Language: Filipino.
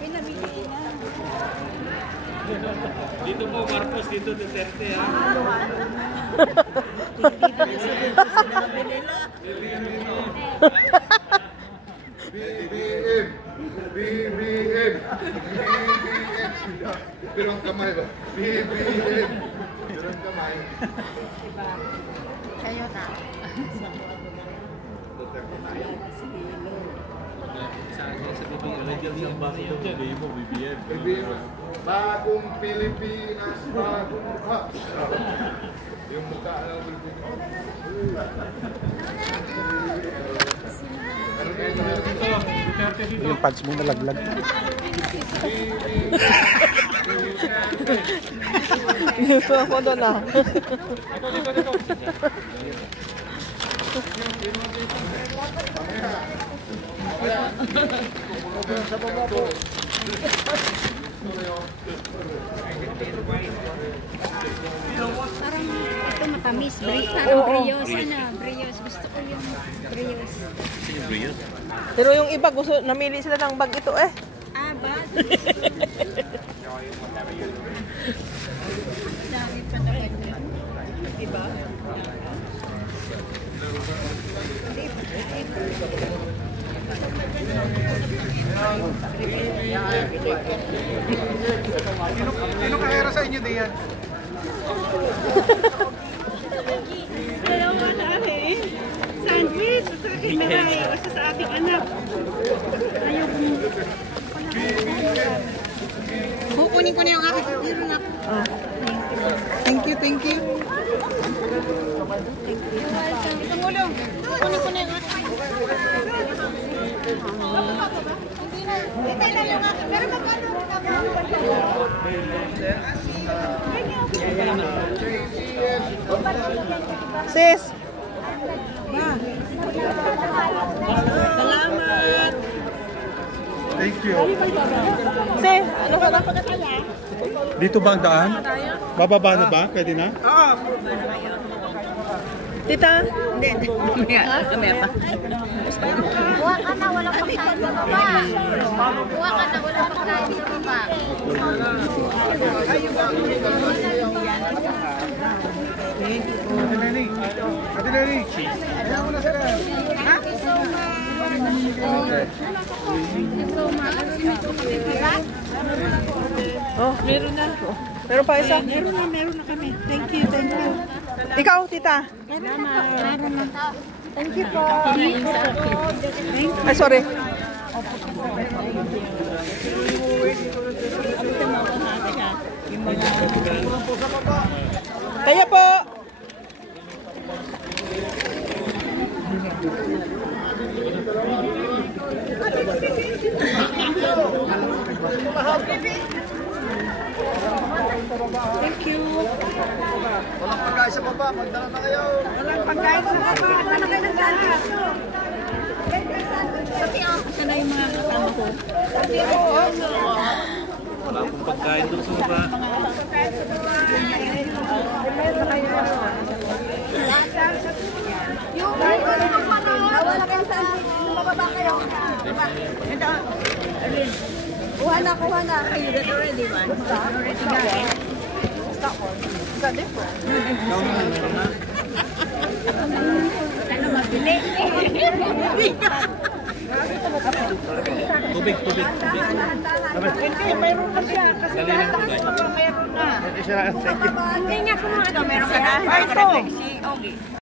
Pinamigay na. Dito po, Marcos, dito Duterte, ha? BBM! BBM! Pero ang kamay ba? BBM! Pero ang kamay. Kayo na. Bagong Pilipinas, bagong mukha. Yung mukha ng Pilipinas. Yung pads mo nalaglag. Dito ako doon ah. Sa baba po. Parang ito matamis. Parang brioche. Ano? Brioche. Gusto ko yung brioche. Pero yung iba gusto, namili sila ng bag ito eh. Ah, ba? Dami pa na iba. Sino kahera sa inyo diyan? Dalawa na eh. Sandwich. Sa akin maray. Isa sa ating anak. Ayaw ko. Kukunin ko na yung aking meron ako. Thank you, thank you. You're welcome. Tumulong. Kukunin ko na yung aking. Hindi na. Itay na yung aking. Pero magkano? Sis! Salamat. Thank you. Sis! Ano ka ba? Dito ba ang daan? Bababa na ba? Pwede na? Oo. Tita? Hindi. Kami pa. Buwa ka na, walang pagkain sa baba. Buwa ka na, walang pagkain sa baba. Ate Lenny. Ayan mo na sila. Thank you so much. Oh, Meron na. meron pa isa. Meron na kami. Thank you, thank you. Ikaw, tita. Meron na. Thank you po. Ay, sorry. Kaya po. Thank you. Walang pagkain sa baba. Magdala na kayo. Walang pagkain sa baba. Wala kayo ng sandwich. Ito na yung mga kasama ko. Wala akong pagkain doon sa baba. Yung wala kayong sandwich. Mababa kayo. Ito. Alin? Kuha na, kuha na. You got already one. Already got. Is that different? Ano mabili? Tubig. Hindi, mayroon na siya. Kasi lahat ang mga mayroon na. Hindi niya kung ano. Meron ka na. Ay, ito. Si Ogie.